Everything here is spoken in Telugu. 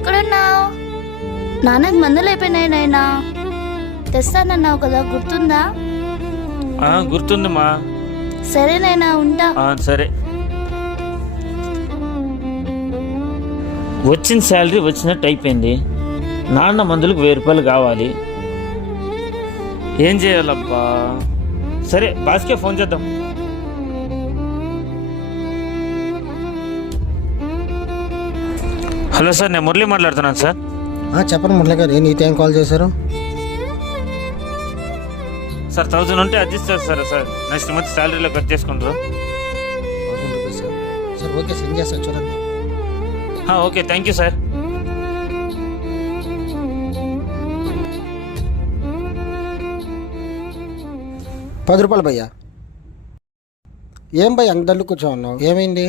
ఎక్కడున్నావు? నాన్నకి మందులు అయిపోయినాయి నాయనా. తెస్తానన్నావు కదా, గుర్తుందా? గుర్తుందమ్మా. సరే నాయనా, ఉంటా. సరే. వచ్చిన శాలరీ వచ్చినట్టు అయిపోయింది. నాన్న మందులకు 1000 రూపాయలు కావాలి. ఏం చేయాలబ్బా? సరే, బాస్కే ఫోన్ చేద్దాం. హలో సార్, నేను మురళి మాట్లాడుతున్నాను సార్. చెప్పండి మురళి గారు, ఏ టైం కాల్ చేశారు? సార్ 1000 ఉంటే అడ్జస్ట్ చేస్తారా సార్? నెక్స్ట్ మంత్ శాలరీలో కట్ చేసుకుంటారు. 1000 రూపీస్ సార్. ఓకే, సెండ్ చేస్తాను చూడండి. Okay, thank you sir. ₹10 భయ్యా. ఏం భయ్య అంత డల్లు కూర్చో ఉన్నావు, ఏమైంది?